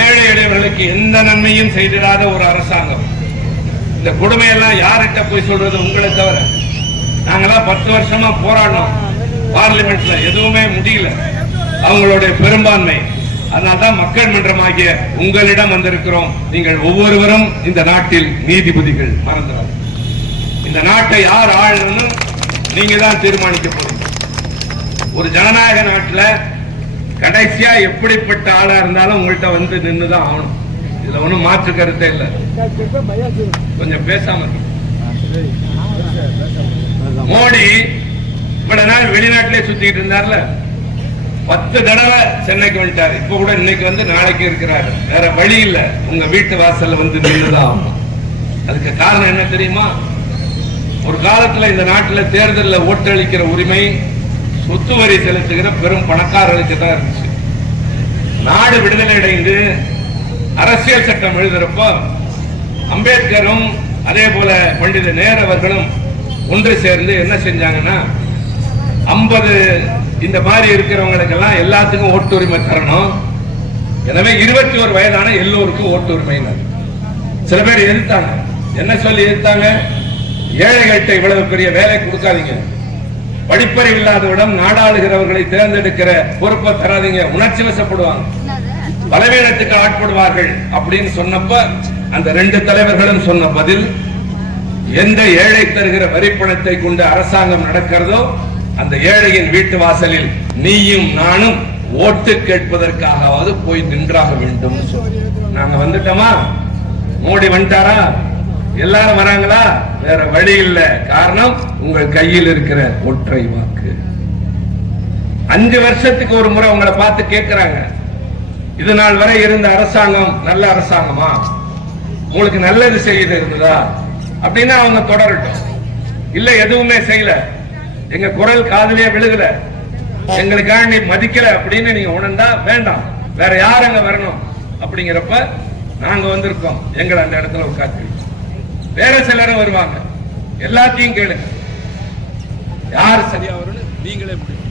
ஏழை எளியவர்களுக்கு எந்த நன்மையும் செய்திடாத ஒரு அரசாங்கம். இந்த கொடுமையெல்லாம் யார்கிட்ட போய் சொல்றது? உங்களை தவிர. நாங்களாம் 10 வருஷமா போராடணும் பார்லிமெண்ட்ல, எதுவுமே முடியல. அவங்களுடைய பெரும்பான்மை. அதனால்தான் மக்கள் மன்றமாகிய உங்களிடம் வந்திருக்கிறோம். நீங்கள் ஒவ்வொருவரும் இந்த நாட்டில் நீதிபதிகள். மறந்துடாது. இந்த நாட்டை யார் ஆளணும்னு நீங்க தான் தீர்மானிக்க போறீங்க. ஒரு ஜனநாயக நாட்டில் கடைசியா எப்படிப்பட்ட ஆளா இருந்தாலும் உங்கள்கிட்ட வந்து நின்றுதான் ஆகணும். இதுல ஒன்றும் மாற்று கருத்தே இல்லை. கொஞ்சம் பேசாம மோடி இவ்வளவு நாள் வெளிநாட்டிலே சுத்திட்டு இருந்தார்ல, 10 தடவை சென்னைக்கு வந்துட்டாரு. இப்ப கூட இன்னைக்கு வந்து நாளைக்கு இருக்கிறாரு. வேற வழி இல்ல, உங்க வீட்டு வாசல்ல வந்து நின்றுதான் ஆகணும். அதுக்கு காரணம் என்ன தெரியுமா? ஒரு காலத்துல இந்த நாட்டில் தேர்தலில் ஓட்டளிக்கிற உரிமை சொத்து வரி செலுத்துகிற பெரும் பணக்காரர்களுக்கு தான் இருந்துச்சு. நாடு விடுதலை அடைந்து அரசியல் சட்டம் எழுதுறப்போ அம்பேத்கரும் அதே போல பண்டித நேரு அவர்களும் ஒன்று சேர்ந்து என்ன செஞ்சாங்கன்னா, 50 இந்த மாதிரி இருக்கிறவங்களுக்கெல்லாம் எல்லாத்துக்கும் ஓட்டு உரிமை தரணும். எனவே 21 வயதான எல்லோருக்கும் ஓட்டு உரிமை. சில பேர் எதிர்த்தாங்க. என்ன சொல்லி எதிர்த்தாங்க? ஏழைகள்கிட்ட இவ்வளவு பெரிய வேலை கொடுக்காதீங்க, படிப்பறிவு இல்லாதவிடம் நாடாளுகிறவர்களை தேர்ந்தெடுக்கிற பொறுப்பை தராதீங்க, உணர்ச்சி வசப்படுவாங்க, பலவீனத்துக்கு ஆட்படுவார்கள் அப்படின்னு சொன்னப்ப அந்த 2 தலைவர்களும் சொன்ன பதில், எந்த ஏழை தருகிற வரிப்பணத்தை கொண்டு அரசாங்கம் நடக்கிறதோ அந்த ஏழையின் வீட்டு வாசலில் நீயும் நானும் ஓட்டு கேட்பதற்காகவாது போய் நின்றாக வேண்டும். நாங்க வந்துட்டோமா? மோடி வந்துட்டாரா? எல்லாரும் வராங்களா? வேற வழி இல்ல. காரணம் உங்கள் கையில் இருக்கிற ஒற்றை வாக்கு. 5 வருஷத்துக்கு ஒரு முறை உங்களை பார்த்து கேட்கிறாங்க, இது நாள் வரை இருந்த அரசாங்கம் நல்ல அரசாங்கமா, உங்களுக்கு நல்லது செய்து இருந்ததா அப்படின்னா அவங்க தொடரட்டும். இல்ல எதுவுமே செய்யல, எங்க குரல் காதலியே விழுகல, எங்களுக்காக நீ மதிக்கல அப்படின்னு நீங்க உணர்ந்தா வேண்டாம், வேற யார் அங்க வரணும் அப்படிங்கிறப்ப நாங்க வந்திருக்கோம். எங்களை அந்த இடத்துல உட்காந்து வேற சிலரும் வருவாங்க. எல்லாத்தையும் கேளுங்க, யார் சரியா வரும்னு நீங்களே முடியும்.